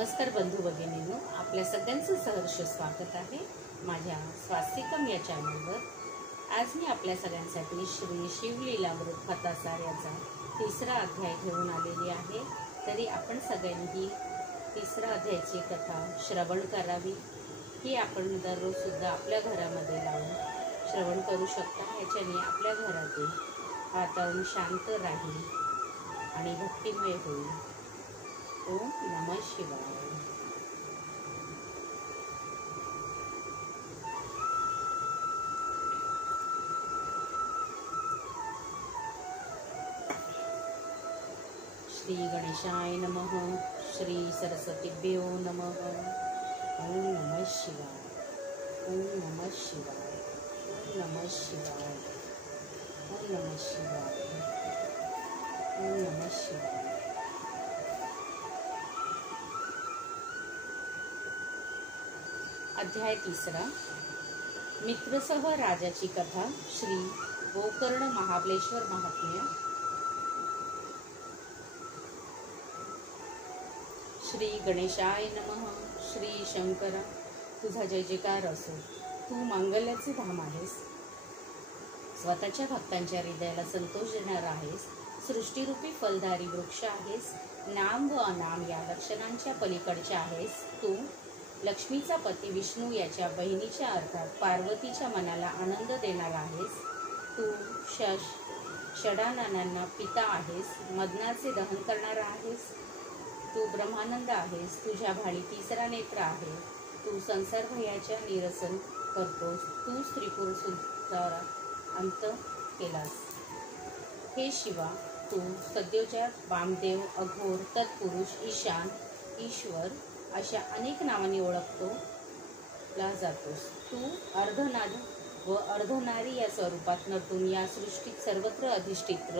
नमस्कार बंधू भगिनींनो, आपल्या सगळ्यांचं सहर्ष स्वागत आहे माझ्या स्वास्तिकम या चॅनलवर। आज मी आपल्या सगळ्यांसाठी श्री शिवलीलामृत कथासार याचा तिसरा अध्याय घेऊन आलेली आहे। तरी आपण सगळ्यांनी तिसरा अध्यायाची कथा श्रवण करावी। ही आपण दररोज सुद्धा आपल्या घरामध्ये लावून श्रवण करू शकता। याच्याने आपल्या घरातील वातावरण शांत राहील आणि भक्तिमय होईल। ओम नमः शिवाय। श्री गणेशाय नमः। श्री सरस्वतीभ्यो नमः। ओम नमः शिवाय। ओम नमः शिवाय। ओम नमः शिवाय। ओम नमः शिवाय। ओम नमः शिवाय। अध्याय तिसरा, मित्रसह राजाची कथा। श्री गोकर्ण महाबलेश्वर महात्म्य। श्री गणेशाय नमः। श्री शंकरा, तुझा जय जयकार असो। तू मंगल्याचे धाम आहेस, स्वतःच्या भक्तांच्या हृदयाला संतोष देणार आहेस। सृष्टीरूपी फलधारी वृक्ष आहेस। नाम व अनाम या लक्षणांच्या पलीकडचे आहेस। तू लक्ष्मीचा पती विष्णू याच्या बहिणीच्या अर्थात पार्वतीच्या मनाला आनंद देणार आहेस। तू षडाननांना पिता आहेस, मदनाचे दहन करणारा आहेस। तू ब्रह्मानंद आहेस, तुझ्या भाळी तिसरा नेत्र आहे। तू संसार भयाच्या निरसन करतोस। तू स्त्रीपुरुष सुद्धा अंत केलास। हे शिवा, तू सद्योजात, वामदेव, अघोर, तत्पुरुष, ईशान, ईश्वर अशा अनेक नावांनी ओळखला जातोस। तू अर्धनाद व अर्धनारी या स्वरूपात नटून या सृष्टीत सर्वत्र अधिष्ठित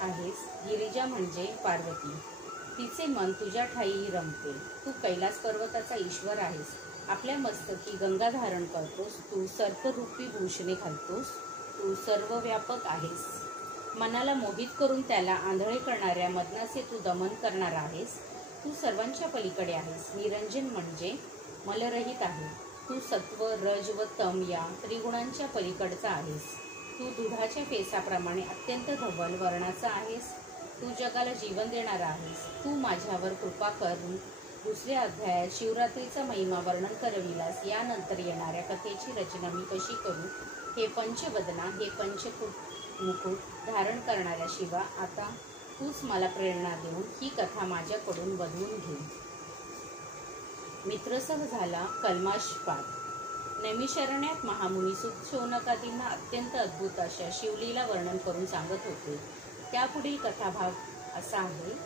आहेस। गिरिजा म्हणजे पार्वती, तिचे मन तुझ्या ठायी रमते। तू कैलास पर्वताचा ईश्वर आहेस, आपल्या मस्तकी गंगा धारण करतोस। तू सर्परूपी भूषणे घालतोस। तू सर्वव्यापक आहेस, मनाला मोहित करून त्याला आंधळे करणाऱ्या मदनाचे तू दमन करणार आहेस। तू सर्वांच्या पलीकडे आहेस, निरंजन म्हणजे मलरहित आहे। तू सत्व, रज व तम या त्रिगुणांच्या पलीकडचा आहेस। तू दुधाच्या फेसाप्रमाणे अत्यंत धवल वर्णाचा आहेस। तू जगाला जीवन देणारा आहेस। तू माझ्यावर कृपा करून दुसऱ्या अध्यायात शिवरात्रीचा महिमा वर्णन करविलास। यानंतर येणाऱ्या कथेची रचना मी कशी करू, हे पंचवदना, हे पंचमुकुट धारण करणाऱ्या शिवा, आता तूच मला प्रेरणा देऊन ही कथा माझ्याकडून वधवून घे। मित्रसह झाला कल्माशपात। नैमिषारण्यात महामुनी सुत शौनकादींना अत्यंत अद्भुत अशा शिवलीला वर्णन करून सांगत होते। त्यापुढील कथाभाग असा आहे।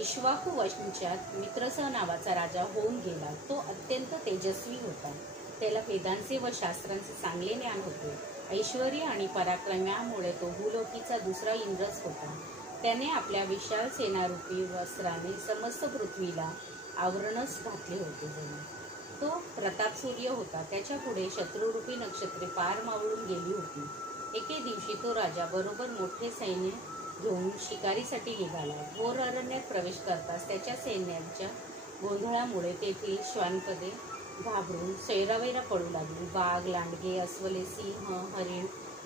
इक्ष्वाकु वंशात मित्रसह नावाचा राजा होऊन गेला। तो अत्यंत तेजस्वी होता, त्याला वेदांचे व शास्त्रांचे चांगले ज्ञान होते। ऐश्वर्य आणि पराक्रमामुळे तो भूलोकीचा दुसरा इंद्रच होता। त्याने आपल्या विशाल सेनारूपी वस्त्राने समस्त पृथ्वीला आवरणच घातले होते। तो प्रतापसूर्य होता, त्याच्या पुढे शत्रुरूपी नक्षत्रे पार मावळून गेली होती। एके दिवशी तो राजा बरोबर मोठे सैन्य घेऊन शिकारीसाठी निघाला। घोर अरण्यात प्रवेश करताच त्याच्या सैन्याच्या गोंधळामुळे तेथील श्वानपदे घाबरून सैरावैरा पडू लागली। वाघ, लांडगे, अस्वले, सिंह,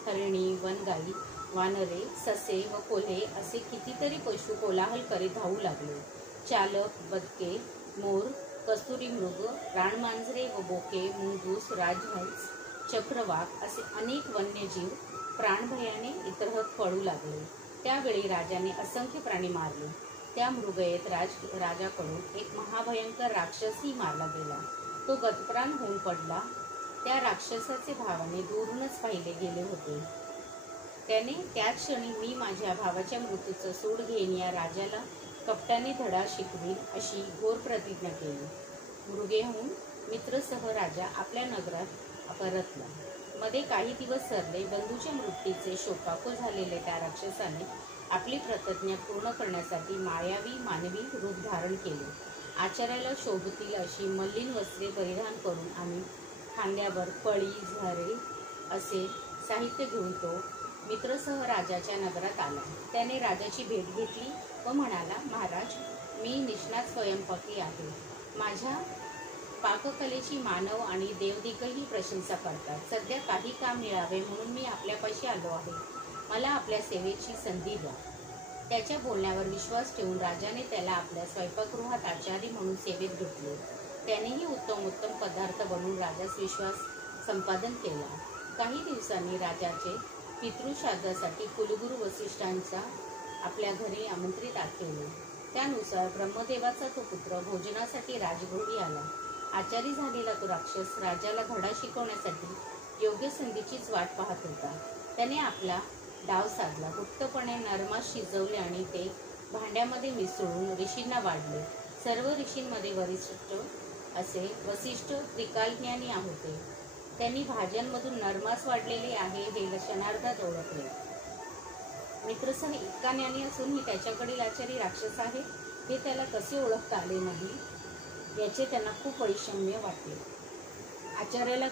हरिणी, वनगाई, वानरे, ससे व कोल्हे असे कितीतरी पशु कोलाहल करीत धावू लागले। चालक, बदके, मोर, कस्तुरी मृग, रानमांजरे व बोके, मुंगूस, राजहंस, चक्रवाक असे अनेक वन्यजीव प्राणभयाने इतरहत पळू लागले। त्यावेळी राजाने असंख्य प्राणी मारले। त्या मृगयेत राजाकडून एक महाभयंकर राक्षसही मारला गेला। तो गतप्राण होऊन पडला। त्या राक्षसाचे भावाने दूरूनच पाहिले गेले होते। त्याने त्याच क्षणी मी माझ्या भावाच्या मृत्यूचं सूड घेईन, या राजाला कपटाने धडा शिकवीन अशी घोर प्रतिज्ञा केली। मृगेहून मित्रसह राजा आपल्या नगरात परतला। मध्ये काही दिवस सरले। बंधूच्या मृत्यूचे शोकाकुल झालेले त्या राक्षसाने आपली प्रतिज्ञा पूर्ण करण्यासाठी मायावी मानवी रूप धारण केले। आचार्याला शोभतील अशी मलिन वस्त्रे परिधान करून आम्ही खांद्यावर पळी, झरे असे साहित्य घेऊन तो मित्रसह राजाच्या नगरात आला. त्याने राजाची भेट घेतली व म्हणाला, महाराज, मी निष्णात स्वयंपाकी आहे. माझ्या पाककलेची मानव आणि देवदिगही प्रशंसा करतात. सध्या काही काम मिळावे म्हणून मी आपल्यापाशी आलो आहे. मला आपल्या सेवेची संधी द्या. त्याच्या बोलण्यावर विश्वास ठेवून राजाने त्याला आपल्या स्वयंपाकगृहात आचारी म्हणून सेवेत घेतले. त्यानेही उत्तम उत्तम पदार्थ बनवून राजास विश्वास संपादन केला. काही दिवसांनी राजाचे पितृश्राद्धासाठी कुलगुरू वसिष्ठांचा आपल्या घरी आमंत्रित केले. त्यानुसार ब्रह्मदेवाचा तो पुत्र भोजनासाठी राजगृही आला. आचारी झालेला तो राक्षस राजाला धडा शिकवण्यासाठी योग्य संधीचीच वाट पाहत होता. त्याने आपला डाव साधला. गुप्तपणे नरमास शिजवले आणि ते भांड्यामध्ये मिसळून ऋषींना वाढले. सर्व ऋषींमध्ये वरिष्ठ असे वसिष्ठ त्रिकालज्ञानी होते. त्यांनी भाज्यांमधून नरमास वाढलेले आहे हे क्षणार्धात ओळखले. मित्रसह इतका ज्ञानी असूनही त्याच्याकडील आचारी राक्षस आहे हे त्याला कसे ओळखता आले नाही याचे त्यांना खूप वैषम्य वाटले. आचार्याला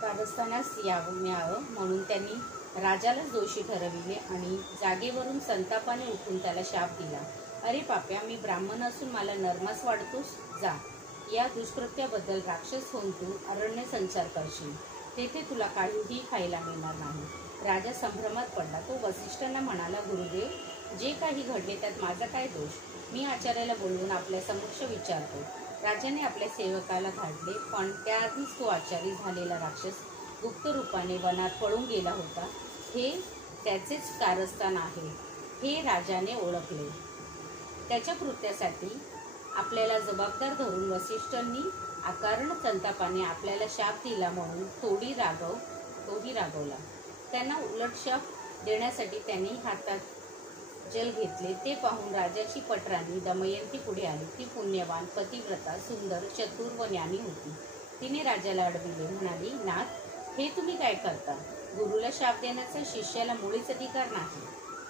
कारस्थानास न्यावं म्हणून त्यांनी राजालाच दोषी ठरविले आणि जागेवरून संतापाने उठून त्याला शाप दिला. अरे पाप्या, मी ब्राह्मण असून मला नरमास वाढतोस? जा, या दुष्कृत्याबद्दल राक्षस होऊन तू अरण्य संचार करशील. तेथे तुला काहीही खायला मिळणार नाही. राजा संभ्रमात पडला. तो वसिष्ठांना म्हणाला, गुरुदेव, जे काही घडले त्यात माझा काय दोष? मी आचार्याला बोलवून आपल्या समक्ष विचारतो. राजाने आपल्या सेवकाला धाडले, पण त्याआधीच तो आचारी झालेला राक्षस गुप्त रूपाने वनात पळून गेला होता. हे त्याचेच कारस्थान आहे हे राजाने ओळखले. त्याच्या कृत्यासाठी आपल्याला जबाबदार धरून वसिष्ठांनी अकारण संतापाने आपल्याला शाप दिला म्हणून तोही रागवला. त्यांना उलट शाप देण्यासाठी त्यांनी हातात जल घेतले. ते पाहून राजाची पटराणी दमयंती पुढे आली. ती पुण्यवान, पतिव्रता, सुंदर, चतुर व ज्ञानी होती. तिने राजाला अडविले. म्हणाली, नाथ, हे तुम्ही काय करता? गुरुला शाप देण्याचा शिष्याला मुळीच अधिकार नाही.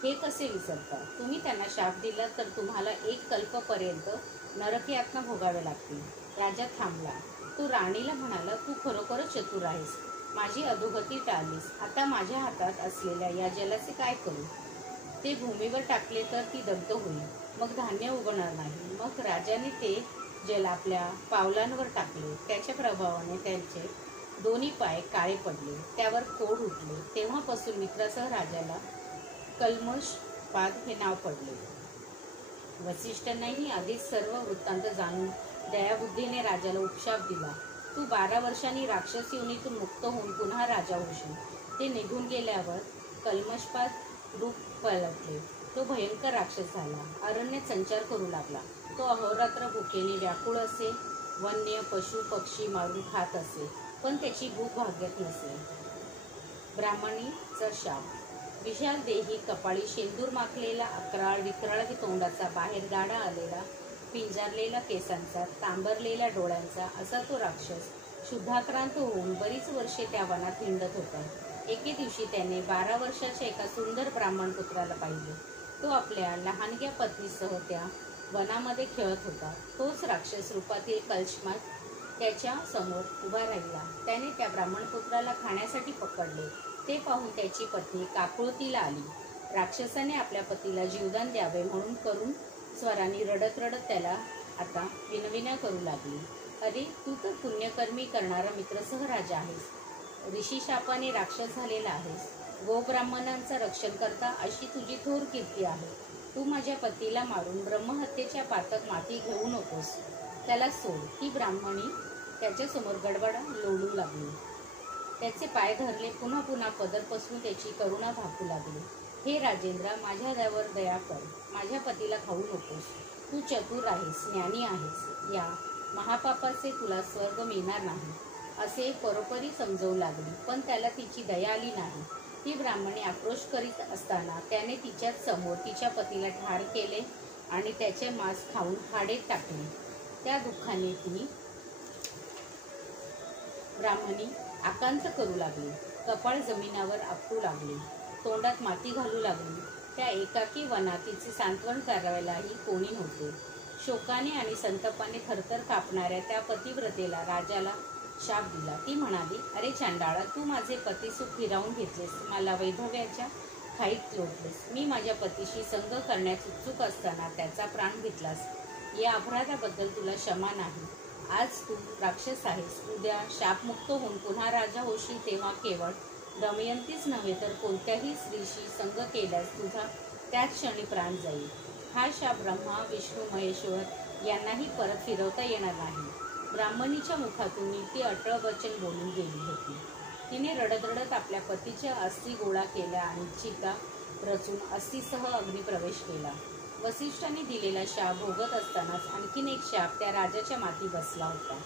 हे कसे विसरता? तुम्ही त्यांना शाप दिला तर तुम्हाला 1 कल्पपर्यंत नरकयातना भोगाव्या लागतील. राजा थांबला. तो राणीला म्हणाला, तू खरोखरच चतुर आहेस. माझी अधोगती टाळलीस. आता माझ्या हातात असलेल्या या जलाचे काय करू? ते भूमीवर टाकले तर ती दग्ध होईल. मग धान्य उगवणार नाही. मग राजाने ते जल आपल्या पावलांवर टाकले. त्याच्या प्रभावाने त्यांचे दोन्ही पाय काळे पडले. त्यावर कोड उठले. तेव्हापासून मित्रासह राजाला कल्मषपाद हे नाव पडले. वसिष्ठांनाही आधीच सर्व वृत्तांत जाणून दयाबुद्धीने राजाला उपशाप दिला. तू 12 वर्षांनी राक्षस योनीतून मुक्त होऊन पुन्हा राजा होशील. ते निघून गेल्यावर कल्मषपाद रूप पलटले. तो भयंकर राक्षस झाला. अरण्यात संचार करू लागला. तो अहोरात्र भुकेने व्याकुळ असे. वन्य पशु पक्षी मारून खात असे, पण त्याची भूक भागत नसे. ब्राह्मणीचा शाप. विशाल देही, कपाळी शेंदूर माखलेला, अकराळ विक्राळ तोंडाचा, बाहेर गाडा आलेला, पिंजारलेला केसांचा, तांबरलेल्या डोळ्यांचा असा तो राक्षस शुद्धाक्रांत होऊन बरीच वर्षे त्या वनात हिंडत होता. एके दिवशी त्याने 12 वर्षाच्या एका सुंदर ब्राह्मण पुत्राला पाहिले. तो आपल्या लहानग्या पत्नीसह त्या वनामध्ये खेळत होता. तोच राक्षस रूपातील कल्मषपाद त्याच्या समोर उभा राहिला. त्याने त्या ब्राह्मणपुत्राला खाण्यासाठी पकडले. ते पाहून त्याची पत्नी काकुळतीला आली. राक्षसाने आपल्या पतीला जीवदान द्यावे म्हणून करून स्वरांनी रडत रडत त्याला आता विनविण्या करू लागली. अरे, तू तर पुण्यकर्मी करणारा मित्रसह राजा आहेस. ऋषी शापाने राक्षस झालेला आहेस. गोब्राह्मणांचं रक्षण करता अशी तुझी थोर कीर्ती आहे. तू माझ्या पतीला मारून ब्रह्महत्येच्या पातक माती घेऊ नकोस. त्याला सोड. ती ब्राह्मणी त्याच्यासमोर गडबड लोळू लागली. त्याचे पाय धरले. पुन्हा पुन्हा पदर पसरून त्याची करुणा भागू लागली. हे राजेंद्र, माझ्यावर दया कर. माझ्या पतीला खाऊ नकोस. तू चतुर आहेस, ज्ञानी आहेस. या महापापाचे तुला स्वर्ग मिळणार नाही असे परोपरी समजवू लागली. पण त्याला तिची दया आली नाही. ती ब्राह्मणी आक्रोश करीत असताना त्याने तिच्याच समोर तिच्या पतीला ठार केले आणि त्याचे मांस खाऊन हाडेत टाकले. त्या दुःखाने ती ब्राह्मणी आकांत करू लागली. कपाळ जमिनावर आपटू लागली. तोंडात माती घालू लागली. त्या एकाकी वनात तिचे सांत्वन करायलाही कोणी नव्हते. शोकाने आणि संतापाने थरथर कापणाऱ्या त्या पतिव्रतेला राजाला शाप दिला. ती म्हणाली, अरे चांडाळा, तू माझे पतिसुख हिरावून घेतलेस, मला वैधव्याच्या खाईत लोटलेस. मी माझ्या पतीशी संग करण्यास उत्सुक असताना त्याचा प्राण घेतलास. या अपराधाबद्दल तुला क्षमा नाही. आज तू राक्षस आहेस. उद्या शापमुक्त होऊन पुन्हा राजा होशील तेव्हा केवळ दमयंतीच नव्हे तर कोणत्याही स्त्रीशी संग केल्यास तुझा त्याच क्षणी प्राण जाईल. हा शाप ब्रह्मा, विष्णू, महेश्वर यांनाही परत फिरवता येणार नाही. ब्राह्मणीच्या मुखातून नीती अटळ वचन बोलून गेली होती. तिने रडत रडत आपल्या पतीच्या अस्थी गोळा केल्या आणि चिता रचून अस्थिसह अग्निप्रवेश केला. वसिष्ठांनी दिलेला शाप भोगत असतानाच आणखीन एक शाप त्या राजाच्या माथी बसला होता.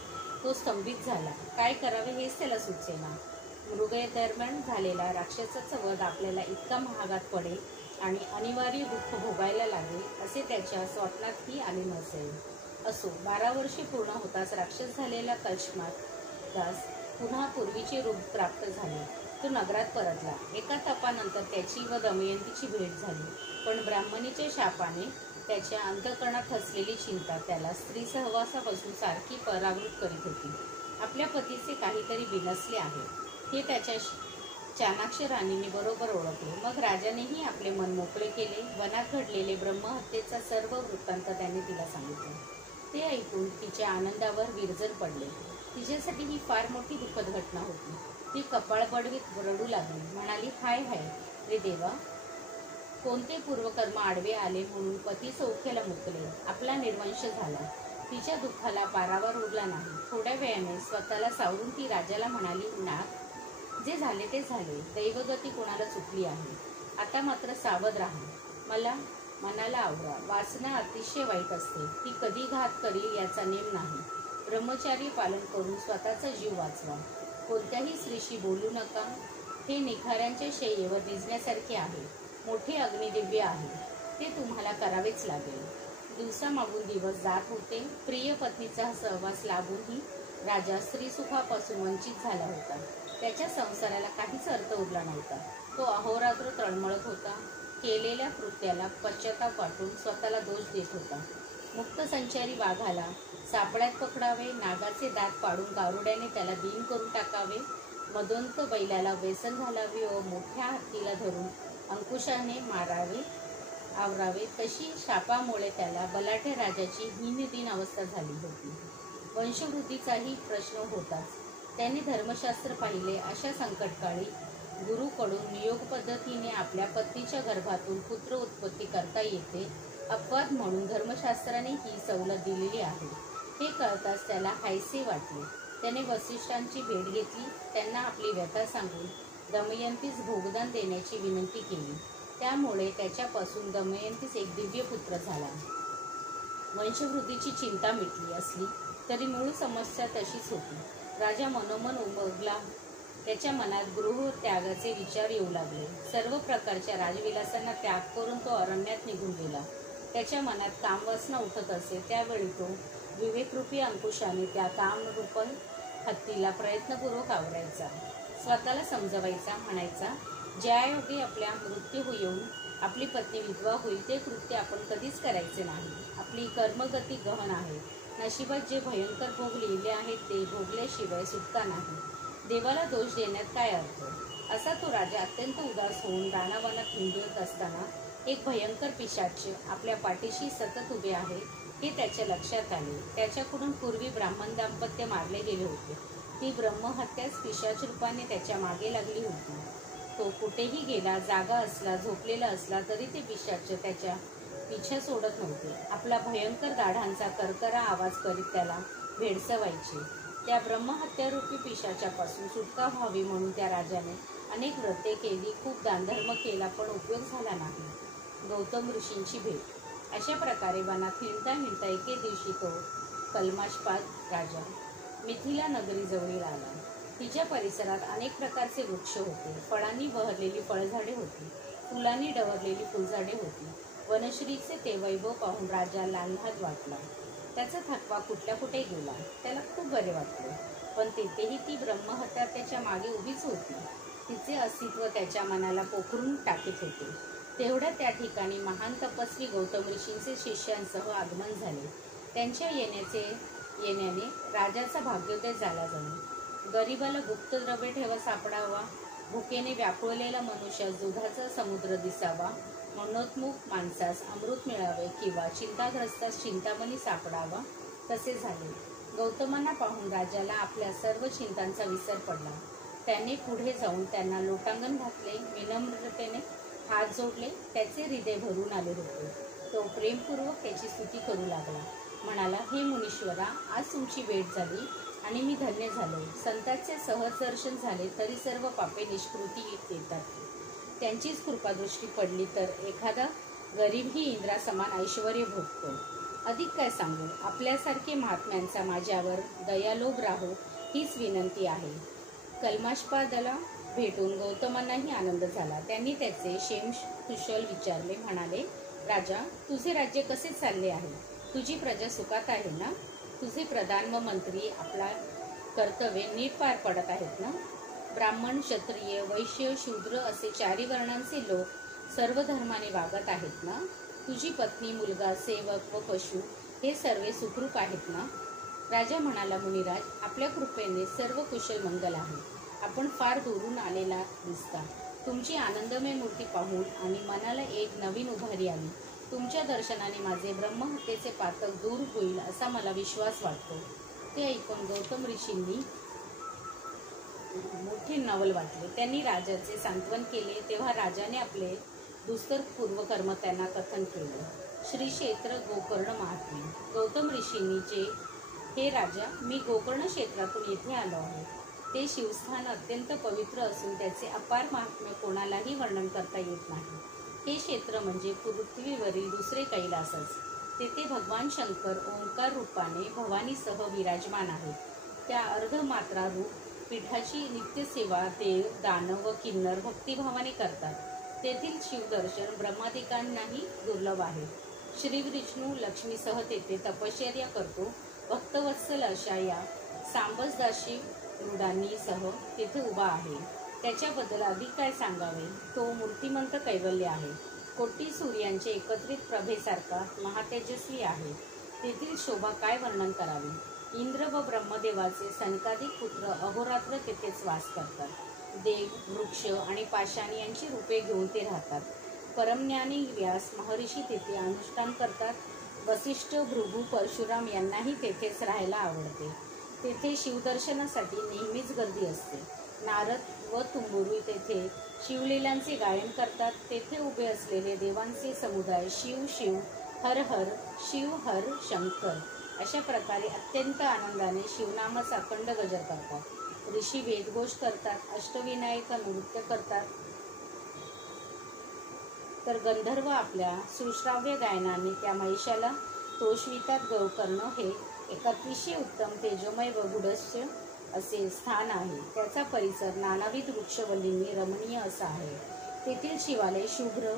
तो स्तंभित झाला. काय करावे हेच त्याला सुचेना. मृगयेदरम्यान झालेला राक्षसाचा वध आपल्याला इतका महागात पडेल आणि अनिवार्य दुःख भोगायला लागेल असे त्याच्या स्वप्नातही आले नसेल. असो, 12 वर्षे पूर्ण होताच राक्षस झालेला कल्शमात दास पुन्हा पूर्वीचे रूप प्राप्त झाले. तो नगरात परतला. एका तपानंतर त्याची व दमयंतीची भेट झाली. पण ब्राह्मणीच्या शापाने त्याच्या अंतःकरणात असलेली चिंता त्याला स्त्री सहवासापासून सारखी परावृत करीत होती. आपल्या पतीचे काहीतरी बिनसले आहे हे त्याच्या चाणाक्ष राणीने बरोबर ओळखले. मग राजानेही आपले मन मोकळे केले. वनात घडलेले ब्रह्महत्येचा सर्व वृत्तांत त्याने तिला सांगितले. ते ऐकून तिच्या आनंदावर विरजण पडले. तिच्यासाठी ही फार मोठी दुःखद घटना होती. ती कपाळ बडवीत रडू लागली. म्हणाली, हाय हाय रे देवा, कोणते पूर्वकर्म आडवे आले म्हणून पती सौख्याला मुकले. आपला निर्वंश झाला. तिच्या दुःखाला पारावर उरला नाही. थोड्या वेळाने स्वतःला सावरून ती राजाला म्हणाली, नाथ, जे झाले ते झाले. दैवगती कोणाला चुकली आहे. आता मात्र सावध राहा. मनाला आवरा. वासना अतिशय वाईट असते. ती कधी घात करील याचा नेम नाही. ब्रह्मचारी पालन करून स्वतःचा जीव वाचवा. कोणत्याही स्त्रीशी बोलू नका. हे निखाऱ्यांच्या शय्येवर निजण्यासारखे आहे. मोठे अग्निदिव्य आहे. ते तुम्हाला करावेच लागेल. दिवसामागून दिवस जात होते. प्रिय पत्नीचा सहवास लाभूनही राजा स्त्रीसुखापासून वंचित झाला होता. त्याच्या संसाराला काहीच अर्थ उरला नव्हता. तो अहोरात्र तळमळत होता. केलेल्या कृत्याला पश्चाताप वाटून स्वतःला दोष देत होता. मुक्त संचारी वाघाला सापड्यात पकडावे, नागाचे दात पाडून गारुड्याने त्याला दिन करून टाकावे, मदोंत बैलाला व्यसन घालावे व मोठ्या हत्तीला धरून अंकुशाने मारावे आवरावे, तशी शापामुळे त्याला बलाढ्य राजाची हीनदीन अवस्था झाली होती. वंशवृद्धीचाही प्रश्न होताच. त्याने धर्मशास्त्र पाहिले. अशा संकटकाळी गुरुकडून नियोग पद्धतीने आपल्या पत्नीच्या गर्भातून पुत्र उत्पत्ती करता येते. अपवाद म्हणून धर्मशास्त्राने ही सवलत दिलेली आहे. हे कळताच त्याला हायसे वाटले. त्याने वसिष्ठांची भेट घेतली. त्यांना आपली व्यथा सांगून दमयंतीस भोगदान देण्याची विनंती केली. त्यामुळे त्याच्यापासून दमयंतीस एक दिव्य पुत्र झाला. वंशवृद्धीची चिंता मिटली असली तरी मूळ समस्या तशीच होती. राजा मनोमन उमगला. त्याच्या मनात गृहत्यागाचे विचार येऊ लागले. सर्व प्रकारच्या राजविलासांना त्याग करून तो अरण्यात निघून गेला. त्याच्या मनात कामवासना उठत असे. त्यावेळी तो विवेकरूपी अंकुशाने त्या कामरूप हत्तीला प्रयत्नपूर्वक आवरायचा. स्वतःला समजवायचा. म्हणायचा, ज्यायोगे आपल्या मृत्यू येऊन आपली पत्नी विधवा होईल ते कृत्य आपण कधीच करायचे नाही. आपली कर्मगती गहन आहे. नशिबात जे भयंकर भोग लिहिले आहेत ते भोगल्याशिवाय सुटका नाही. देवाला दोष देण्यात काय अर्थ. असा तो राजा अत्यंत उदास होऊन रानावनात हिंडत असताना एक भयंकर पिशाच आपल्या पाठीशी सतत उभे आहे हे त्याच्या लक्षात आले. त्याच्याकडून पूर्वी ब्राह्मण दाम्पत्य मारले गेले होते. ती ब्रह्महत्याच पिशाच रूपाने त्याच्या मागे लागली होती. तो कुठेही गेला, जागा असला, झोपलेला असला तरी ते पिशाच त्याच्या पिछा सोडत नव्हते. आपला भयंकर दाढांचा करकरा आवाज करीत त्याला भेडसवायचे. त्या ब्रह्महत्यारूपी पिशाच्यापासून सुटका व्हावी म्हणून त्या राजाने अनेक व्रते केली, खूप दानधर्म केला, पण उपयोग झाला नाही. गौतम ऋषींची भेट. अशा प्रकारे वनात हिंडता हिंडता एके दिवशी तो कल्माशपाद राजा मिथिला नगरीजवळील आला. तिच्या परिसरात अनेक प्रकारचे वृक्ष होते. फळांनी बहरलेली फळझाडे होती. फुलांनी डवरलेली फुलझाडे होती. वनश्रीचे ते वैभव पाहून राजाला आल्हाद वाटला. त्याचा थकवा कुठल्या कुठे गेला. त्याला खूप बरे वाटले. पण तेथेही ती ब्रह्महत्या त्याच्या मागे उभीच होती. तिचे अस्तित्व त्याच्या मनाला पोखरून टाकीत होते. तेवढ्या त्या ठिकाणी महान तपस्वी गौतम ऋषींचे शिष्यांसह आगमन झाले. त्यांच्या येण्याने राजाचा भाग्योदय झाला जणू. गरिबाला गुप्त द्रव्य ठेवा सापडावा, भुकेने व्याकुळलेला मनुष्य दुधाचा समुद्र दिसावा, मनोन्मुख माणसास अमृत मिळावे किंवा चिंताग्रस्तास चिंतामणी सापडावा, तसे झाले. गौतमांना पाहून राजाला आपल्या सर्व चिंतांचा विसर पडला. त्याने पुढे जाऊन त्यांना लोटांगण घातले, विनम्रतेने हात जोडले. त्याचे हृदय भरून आले होते. तो प्रेमपूर्वक त्याची स्तुती करू लागला. म्हणाला, हे मुनीश्वरा, आज तुमची भेट झाली आणि मी धन्य झालो. संतांचे सहज दर्शन झाले तरी सर्व पापे निष्कृती येतात. त्यांचीच कृपादृष्टी पडली तर एखादा गरीबही इंद्रासमान ऐश्वर भोगतो. अधिक काय सांगू, आपल्यासारखे महात्म्यांचा माझ्यावर दयालोभ राहो हीच विनंती आहे. कल्माशपादाला भेटून गौतमांनाही आनंद झाला. त्यांनी त्याचे क्षेम कुशल विचारले. म्हणाले, राजा, तुझे राज्य कसे चालले आहे? तुझी प्रजा सुखात आहे ना? तुझे प्रधान व मंत्री आपला कर्तव्य नीट पार पडत आहेत ना? ब्राह्मण, क्षत्रिय, वैश्य, शूद्र असे चारी वर्णांचे लोक सर्व धर्माने वागत आहेत ना? तुझी पत्नी, मुलगा, सेवक व पशु हे सर्व सुखरूप आहेत ना? राजा म्हणाला, मुनिराज, आपल्या कृपेने सर्व कुशल मंगल आहे. आपण फार दुरून आलेला दिसता. तुमची आनंदमय मूर्ती पाहून आणि मनाला एक नवीन उभारी आली. तुमच्या दर्शनाने माझे ब्रह्महत्येचे पातक दूर होईल असा मला विश्वास वाटतो. ते ऐकून गौतम ऋषींनी मोठे नवल वाटले. त्यांनी राजाचे सांत्वन केले. तेव्हा राजाने आपले दुस्तर पूर्वकर्म त्यांना कथन केले. श्री क्षेत्र गोकर्ण महात्म्य. गौतम ऋषींनी जे, हे राजा, मी गोकर्ण क्षेत्रातून येथे आलो आहे. ते शिवस्थान अत्यंत पवित्र असून त्याचे अपार महात्म्य कोणालाही वर्णन करता येत नाही. हे क्षेत्र म्हणजे पृथ्वीवरील दुसरे कैलासच. तेथे भगवान शंकर ओंकार रूपाने भवानीसह विराजमान आहेत. त्या अर्धमात्रा रूप पीठाची नित्यसेवा देव, दानव व किन्नर भक्तिभावाने करतात. तेथील शिवदर्शन ब्रह्मादिकांनाही दुर्लभ आहे. श्री विष्णू लक्ष्मीसह तेथे तपश्चर्या करतो. भक्तवत्सल अशा या सांबसदासी मृडांनीसह तेथे उभा आहे. त्याच्याबद्दल अधिक काय सांगावे? तो मूर्तिमंत कैवल्य आहे. कोटी सूर्यांचे एकत्रित प्रभेसारखा महातेजस्वी आहे. तेथील शोभा काय वर्णन करावी? इंद्र व ब्रह्मदेवाचे सनकादिक पुत्र अहोरात्र तेथेच वास करतात. देव, वृक्ष आणि पाषाण यांची रूपे घेऊन ते राहतात. परमज्ञानी व्यास महर्षी तेथे अनुष्ठान करतात. वसिष्ठ, भृगु, परशुराम यांनाही तेथेच राहायला आवडते. तेथे शिवदर्शनासाठी नेहमीच गर्दी असते. नारद व तुंबुरू तेथे शिवलीलांचे गायन करतात. तेथे उभे असलेले देवांचे समुदाय शिव शिव, हर हर, शिव हर शंकर अशा प्रकारे अत्यंत आनंदाने शिवनामाचा अखंड गजर करतात. ऋषी वेदघोष करतात. अष्टविनायक नृत्य करतात. तर गंधर्व आपल्या सुश्राव्य गायनाने त्या महिषाला तोषवितात. गोकर्ण हे एक अतिशय उत्तम, तेजोमय व गुढस्य असे स्थान आहे. त्याचा परिसर नानाविध वृक्षवल्लींनी रमणीय असा आहे. तेथील शिवालय शुभ्र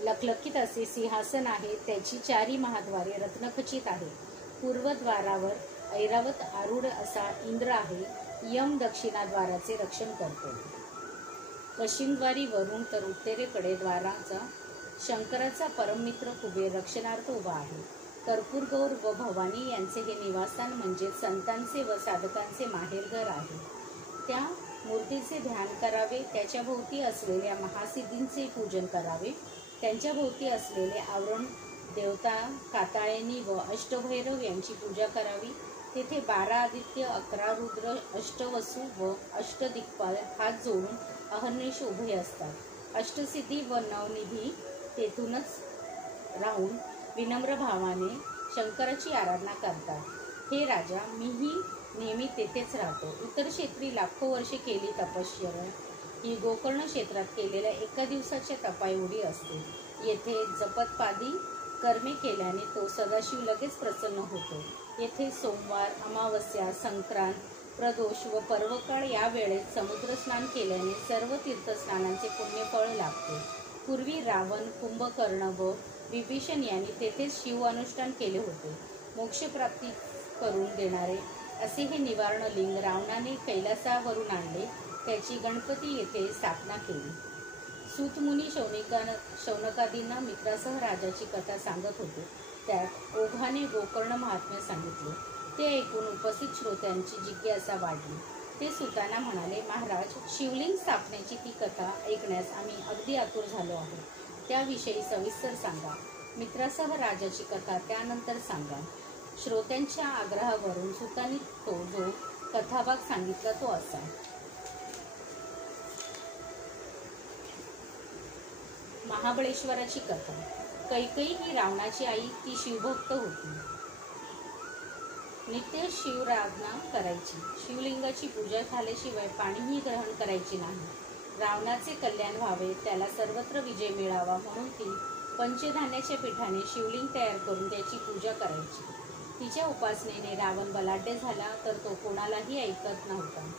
लखलखीत असे सिंहासन आहे. त्याची चारी महाद्वारे रत्नखचित आहे. पूर्वद्वारावर ऐरावत आरूढ असा इंद्र आहे. यम दक्षिणाद्वाराचे रक्षण करतो. पश्चिमद्वारी वरुण तर उत्तरेकडे द्वाराचा शंकराचा परममित्र कुबेर रक्षणार्थ उभा आहे. कर्पूरगौर व भवानी यांचे हे निवासस्थान म्हणजे संतांचे व साधकांचे माहेरघर आहे. त्या मूर्तीचे ध्यान करावे. त्याच्या भोवती असलेल्या महासिद्धींचे पूजन करावे. त्यांच्या भोवती असलेले आवरण देवता काताळेनी व अष्टभैरव यांची पूजा करावी. तेथे 12 आदित्य, 11 रुद्र, अष्टवसु व अष्टदिक्पाल हात जोडून अहर्निश उभे असतात. अष्टसिद्धी व नवनिधी तेथूनच राहून विनम्र भावाने शंकराची आराधना करतात. हे राजा, मीही नेहमी तेथेच राहतो. इतर क्षेत्री लाखो वर्षे केली तपश्चर्या ही गोकर्ण क्षेत्रात केलेल्या एका दिवसाच्या तपाएवढी असते. येथे जपतपादी कर्मे केल्याने तो सदाशिव लगेच प्रसन्न होतो. येथे सोमवार, अमावस्या, संक्रांत, प्रदोष व पर्वकाळ या वेळेत समुद्रस्नान केल्याने सर्व तीर्थस्नानांचे पुण्यफळ लाभते. पूर्वी रावण, कुंभकर्ण व विभीषण यांनी तेथेच शिव अनुष्ठान केले होते. मोक्षप्राप्ती करून देणारे असे हे निवारण लिंग रावणाने कैलासावरून आणले. त्याची गणपती येथे स्थापना केली. सूतमुनी शौनकादींना मित्रासह राजाची कथा सांगत होते. त्यात ओघाने गोकर्ण महात्म्य सांगितले. ते ऐकून उपस्थित श्रोत्यांची जिज्ञासा वाढली. ते सुतांना म्हणाले, महाराज, शिवलिंग स्थापनेची ती कथा ऐकण्यास आम्ही अगदी आतुर झालो आहोत. त्याविषयी सविस्तर सांगा. मित्रासह राजाची कथा त्यानंतर सांगा. श्रोत्यांच्या आग्रहावरून सुतांनी तो जो कथाभाग सांगितला तो असा. महाबळेश्वराची कथा. कैकेयी ही रावणाची आई. ती शिवभक्त होती. नित्य शिवराधना करायची. शिवलिंगाची पूजा झाल्याशिवाय पाणीही ग्रहण करायची नाही. रावणाचे कल्याण व्हावे, त्याला सर्वत्र विजय मिळावा म्हणून ती पंचधान्याच्या पिठाने शिवलिंग तयार करून त्याची पूजा करायची. तिच्या उपासनेने रावण बलाढ्य झाला, तर तो कोणालाही ऐकत नव्हता.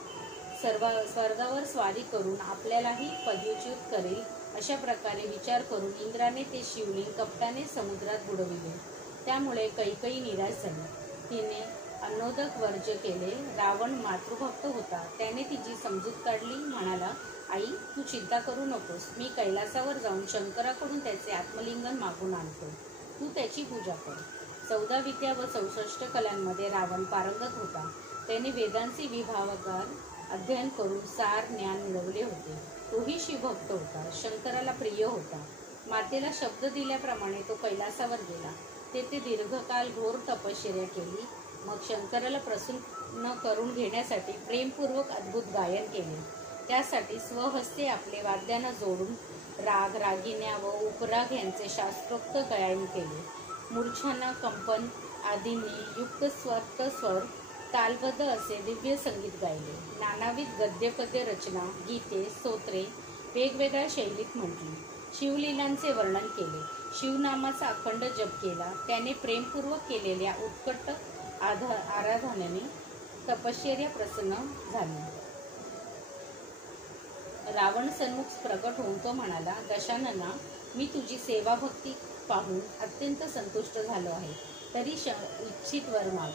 स्वर्गावर स्वारी करून आपल्यालाही पदच्युत करेल अशा प्रकारे विचार करून इंद्राने ते शिवलिंग कपटाने समुद्रात बुडविले. त्यामुळे कैकेयी निराश झाली. तिने अन्नोदक वर्ज्य केले. रावण मातृभक्त होता. त्याने तिची समजूत काढली. म्हणाला, आई, तू चिंता करू नकोस. मी कैलासावर जाऊन शंकराकडून त्याचे आत्मलिंगन मागून आणतो. तू त्याची पूजा कर. 14 विद्या व 64 कलांमध्ये रावण पारंगत होता. त्याने वेदांचे विभागात अध्ययन करून सार ज्ञान मिळवले होते. तोही शिवभक्त होता. शंकराला प्रिय होता. मातेला शब्द दिल्याप्रमाणे तो कैलासावर गेला. तेथे दीर्घकाल घोर तपश्चर्या केली. मग शंकराला प्रसन्न करून घेण्यासाठी प्रेमपूर्वक अद्भुत गायन केले. त्यासाठी स्वहस्ते आपले वाद्यांना जोडून राग, रागिण्या व उपराग यांचे शास्त्रोक्त गायन केले. मूर्छना, कंपन आदींनी युक्त स्वर तालबद्ध असे दिव्य संगीत गायले. नानाविध गद्यपद्य रचना, गीते, स्तोत्रे वेगवेगळ्या शैलीत म्हटली. शिवलीलांचे वर्णन केले. शिवनामाचा अखंड जप केला. त्याने प्रेमपूर्वक केलेल्या उत्कट आराधनेने तपश्चर्या प्रसन्न झाली. रावण सन्मुख प्रकट होऊन तो म्हणाला, दशानना, मी तुझी सेवा भक्ती पाहून अत्यंत संतुष्ट झालो आहे. तरी इच्छित वर माग.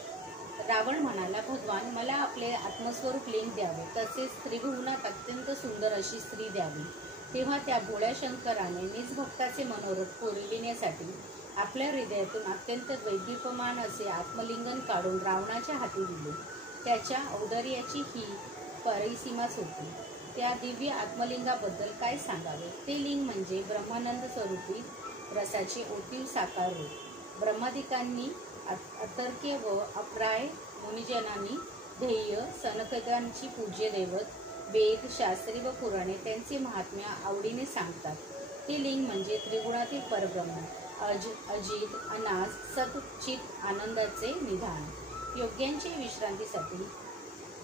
रावण म्हणाला, भगवान, मला आपले आत्मस्वरूप लिंग द्यावे, तसेच त्रिभुवनात अत्यंत सुंदर अशी स्त्री द्यावी. तेव्हा त्या भोळ्या शंकराने निजभक्ताचे मनोरथ पुरविण्यासाठी आपल्या हृदयातून अत्यंत वैदीप्यमान असे आत्मलिंगन काढून रावणाच्या हाती दिले. त्याच्या औदार्याची ही परिसीमाच होती. त्या दिव्य आत्मलिंगाबद्दल काय सांगावे. ते लिंग म्हणजे ब्रह्मानंद स्वरूपी रसाचे ओतीव साकार रूप. ब्रह्मादिकांनी, अतर्क्य व अप्राय मुनिजनांनी, ध्येय सनकदांची पूज्य दैवत, वेद, शास्त्री व पुराणे त्यांचे महात्म्य आवडीने सांगतात. ते लिंग म्हणजे त्रिगुणातील परब्रह्म, अजित, अनाज, सत, चित आनंदाचे निधान, योग्यांच्या विश्रांतीसाठी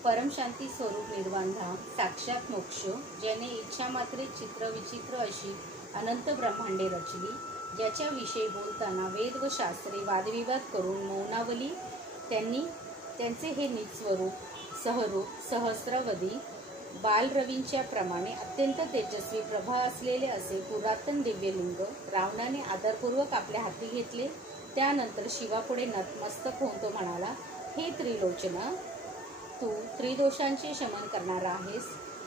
परमशांती स्वरूप निर्वाणधाम, साक्षात मोक्ष, ज्याने इच्छामात्रे चित्रविचित्र अशी अनंत ब्रह्मांडे रचली, ज्याच्याविषयी बोलताना वेद व शास्त्रे वादविवाद करून मौनावली, त्यांचे हे निजस्वरूप, सहरूप, सहस्रवदी, बालरवींच्या प्रमाणे अत्यंत तेजस्वी प्रभा असलेले असे पुरातन दिव्यलिंग रावणाने आदरपूर्वक आपल्या हाती घेतले. त्यानंतर शिवापुढे नतमस्तक होऊन तो म्हणाला, हे त्रिलोचना, तू त्रिदोषांचे शमन करणारा आहेस.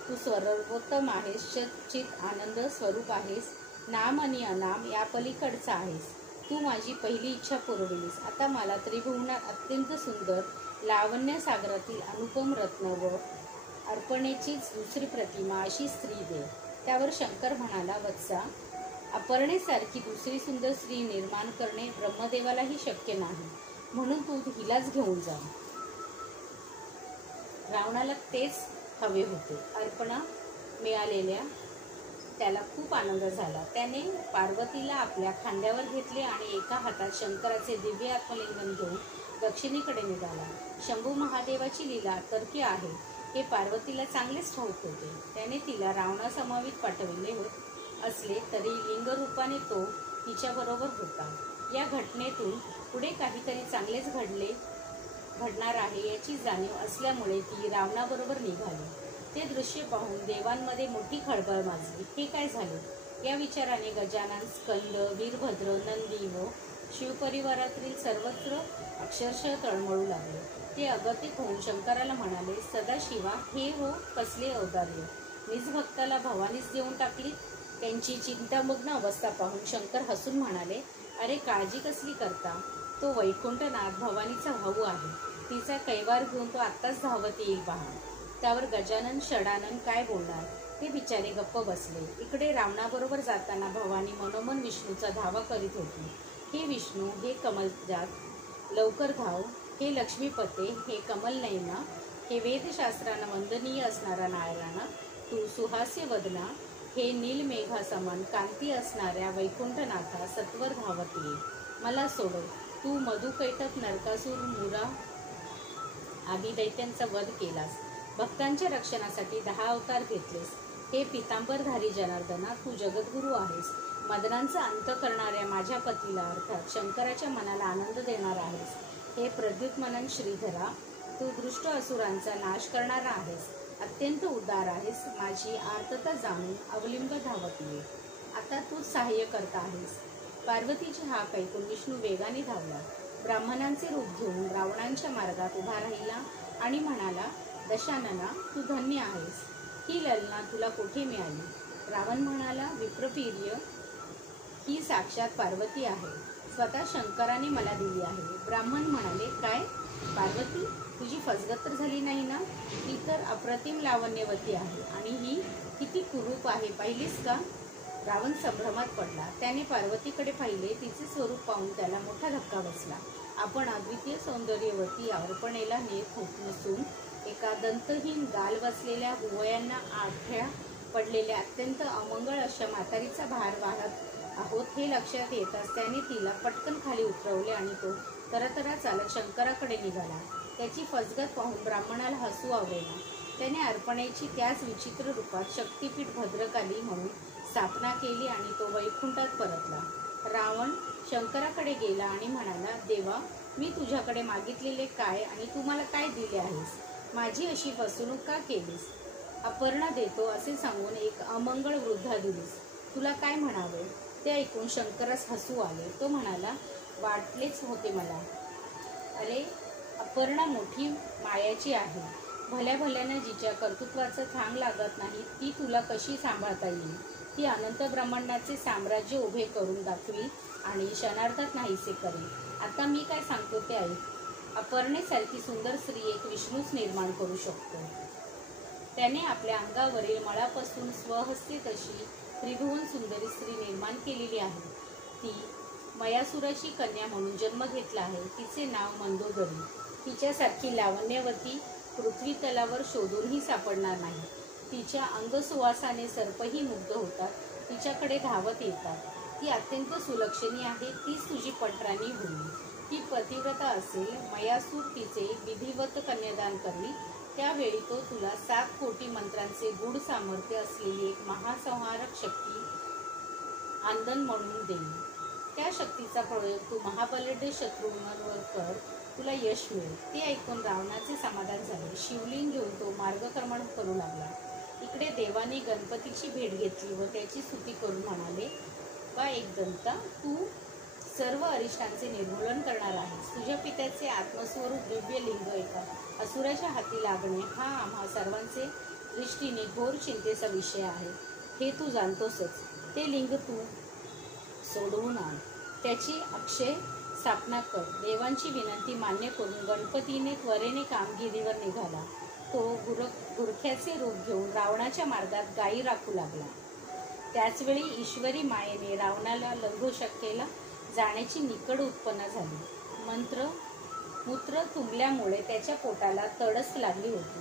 तू सर्वोत्तम आहेस. चित आनंद स्वरूप आहेस. नाम आणि अनाम या पलीकडचा आहेस. तू माझी पहिली इच्छा पुरविलीस. आता मला त्रिभुवनात अत्यंत सुंदर लावण्य सागरातील अनुपम रत्न व अर्पणेचीच दुसरी प्रतिमा अशी स्त्री दे. त्यावर शंकर म्हणाला, वत्सा, अपर्णेसारखी दुसरी सुंदर स्त्री निर्माण करणे ब्रह्मदेवालाही शक्य नाही, म्हणून तू हिलाच घेऊन जा. रावणाला तेच हवे होते. अर्पणा मिळालेल्या त्याला खूप आनंद झाला. त्याने पार्वतीला आपल्या खांद्यावर घेतले आणि एका हातात शंकराचे दिव्य आत्मलिंगन घेऊन दक्षिणेकडे निघाला. शंभू महादेवाची लीला अतर्क्य आहे हे पार्वतीला चांगलेच ठाऊक होते. त्याने तिला रावणासमवेत पाठविले असले तरी लिंगरूपाने तो तिच्याबरोबर होता. या घटनेतून पुढे काहीतरी चांगलेच घडणार आहे याची जाणीव असल्यामुळे ती रावणाबरोबर निघाली. ते दृश्य पाहून देवांमध्ये मोठी खळबळ माजली. हे काय झाले या विचाराने गजानन, स्कंद, वीरभद्र, नंदी व शिवपरिवारातील सर्वत्र अक्षरशः तळमळू लागले. ते अगतिक होऊन शंकराला म्हणाले, सदाशिवा, हे हो कसले औदार्य. निजभक्ताला भवानीच देऊन टाकली. त्यांची चिंतामग्न अवस्था पाहून शंकर हसून म्हणाले, अरे, काळजी कसली करता. तो वैकुंठनाथ भवानीचा भाऊ आहे. तिचा कैवार घेऊन तो आत्ताच धावत येईल पहा. त्यावर गजानन षडानन काय बोलणार, ते बिचारे गप्प बसले. इकडे रावणाबरोबर जाताना भवानी मनोमन विष्णूचा धावा करीत होती. हे विष्णू, हे कमलजात, लवकर धाव. हे लक्ष्मीपते, हे कमलनयना, हे वेदशास्त्रानं वंदनीय असणारा नारायणा, तू सुहास्य वदना, हे नीलमेघा समान कांती असणाऱ्या वैकुंठनाथा, सत्वर धावत ये. मला सोडव. तू मधुकैटक नरकासूर मुरा आदी दैत्यांचा वध केलास. भक्तांच्या रक्षणासाठी 10 अवतार घेतलेस. हे पितांबरधारी जनार्दना, तू जगद्गुरू आहेस. मदनांचा अंत करणाऱ्या माझ्या पतीला अर्थात शंकराच्या मनाला आनंद देणार आहेस. हे प्रद्युत्मनन श्रीधरा, तू दृष्ट असुरांचा नाश करणारा आहेस. अत्यंत उदार आहेस. माझी आर्तता जाणून अवलिंब धावत ये. आता तूच सहाय्य करता आहेस. पार्वतीची हाक ऐकून विष्णू वेगाने धावला. ब्राह्मणांचे रूप घेऊन रावणांच्या मार्गात उभा राहिला आणि म्हणाला, दशानना, तू धन्य आहेस. ही ललना तुला कुठे मिळाली? रावण म्हणाला, विप्रप्रिय, ही साक्षात पार्वती आहे. स्वतः शंकराने मला दिली आहे. ब्राह्मण म्हणाले, काय पार्वती? तुझी फसगत तर झाली नाही ना? ती तर अप्रतिम लावण्यवती आहे आणि ही किती कुरूप आहे, पाहिलीस का? रावण संभ्रमात पडला. त्याने पार्वतीकडे पाहिले. तिचे स्वरूप पाहून त्याला मोठा धक्का बसला. आपण अद्वितीय सौंदर्यवती अर्पणेला नेत होत नसून एका दंतहीन गाल बसलेल्या हुवयांना आठ्या पडलेल्या अत्यंत अमंगळ अशा म्हातारीचा भार वाहत आहोत हे लक्षात येताच त्याने तिला पटकन खाली उतरवले आणि तो तरतरा चालत शंकराकडे निघाला. त्याची फसगत पाहून ब्राह्मणाला हसू आवरेना. त्याने अर्पणेची त्याच विचित्र रूपात शक्तिपीठ भद्रकाली म्हणून स्थापना केली आणि तो वैकुंठात परतला. रावण शंकराकडे गेला आणि म्हणाला, देवा, मी तुझ्याकडे मागितलेले काय आणि तू मला काय दिले आहेस? माझी अशी फसवणूक का केलीस? अपर्णा देतो असे सांगून एक अमंगळ वृद्धा दिलीस. तुला काय म्हणावे? ते ऐकून शंकरास हसू आले. तो म्हणाला, वाटलेच होते मला. अरे, अपर्णा मोठी मायाची आहे. भल्या भल्यानं जिच्या कर्तृत्वाचं थांग लागत नाही ती तुला कशी सांभाळता येईल? ती अनंत ब्रह्मांडाचे साम्राज्य उभे करून दाखवी आणि क्षणार्धात नाहीसे करेल. आता मी काय सांगतो ते ऐक. अपर्णेसारखी सुंदर स्त्री एक विष्णूच निर्माण करू शकतो. त्याने आपल्या अंगावरील मळापासून स्वहस्ते तशी त्रिभुवन सुंदरी स्त्री निर्माण केलेली आहे. ती मयासुराची कन्या म्हणून जन्म घेतला आहे. तिचे नाव मंदोदरी. तिच्यासारखी लावण्यवती पृथ्वी तलावर शोधूनही सापडणार नाही. तिच्या अंगसुवासाने सर्पही मुग्ध होतात, तिच्याकडे धावत येतात. ती अत्यंत सुलक्षणी आहे. तीच तुझी पटराणी होईल. ती पतिव्रता असेल. मयासूर तिचे विधिवत कन्यादान करील. त्यावेळी तो तुला 7 कोटी मंत्रांचे गूढ सामर्थ्य असलेली एक महासंहारक शक्ती आंदन म्हणून देईल. त्या शक्तीचा प्रयोग तू महाबलाढ्य शत्रूंवर कर. तुला यश मिळेल. ते ऐकून रावणाचे समाधान झाले. शिवलिंग घेऊन तो मार्गक्रमण करू लागला. इकडे देवाने गणपतीची भेट घेतली व त्याची स्तुती करून म्हणाले, बा एक दंता, तू सर्व अरिष्टांचे निर्मूलन करणार आहेस. तुझ्या पित्याचे आत्मस्वरूप दिव्य लिंग एका असुराच्या हाती लागणे हा आम्हा सर्वांचे दृष्टीने घोर चिंतेचा विषय आहे. हे तू जाणतोसच. ते लिंग तू सोडवून आण. त्याची अक्षय स्थापना कर. देवांची विनंती मान्य करून गणपतीने त्वरेने कामगिरीवर निघाला. तो गुरख्याचे रूप घेऊन रावणाच्या मार्गात गायी राखू लागला. त्याचवेळी ईश्वरी मायेने रावणाला लंघुशक्येला जाण्याची निकड उत्पन्न झाली. मूत्र तुंबल्यामुळे त्याच्या पोटाला तडस लागली होती.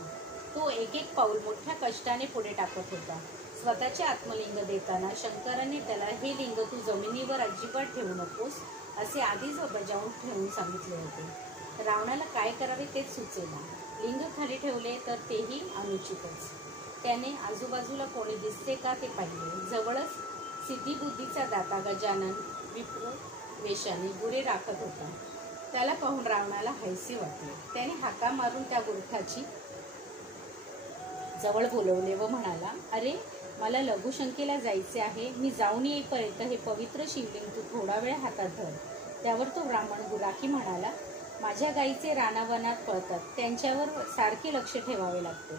तो एक एक पाऊल मोठ्या कष्टाने पुढे टाकत होता. स्वतःचे आत्मलिंग देताना शंकराने त्याला, हे लिंग तू जमिनीवर अजिबात ठेवू नकोस असे आधीच बजावून ठेवून सांगितले होते. रावणाला काय करावे तेच सुचेना. लिंग खाली ठेवले तर तेही अनुचितच. त्याने आजूबाजूला कोणी दिसते का ते पाहिले. जवळच सिद्धिबुद्धीचा दाता गजानन विप्र वेशाने गुरे राखत होता. त्याला पाहून रावणाला हैसे वाटले. त्याने हाका मारून त्या गुरखाची जवळ बोलवले व म्हणाला, अरे, मला लघुशंकेला जायचे आहे. मी जाऊन येईपर्यंत हे पवित्र शिवलिंग तू थोडा वेळ हातात धर. त्यावर तो ब्राह्मण गुराखी म्हणाला, माझ्या गायीचे रानावनात पळतात. त्यांच्यावर सारखे लक्ष ठेवावे लागते.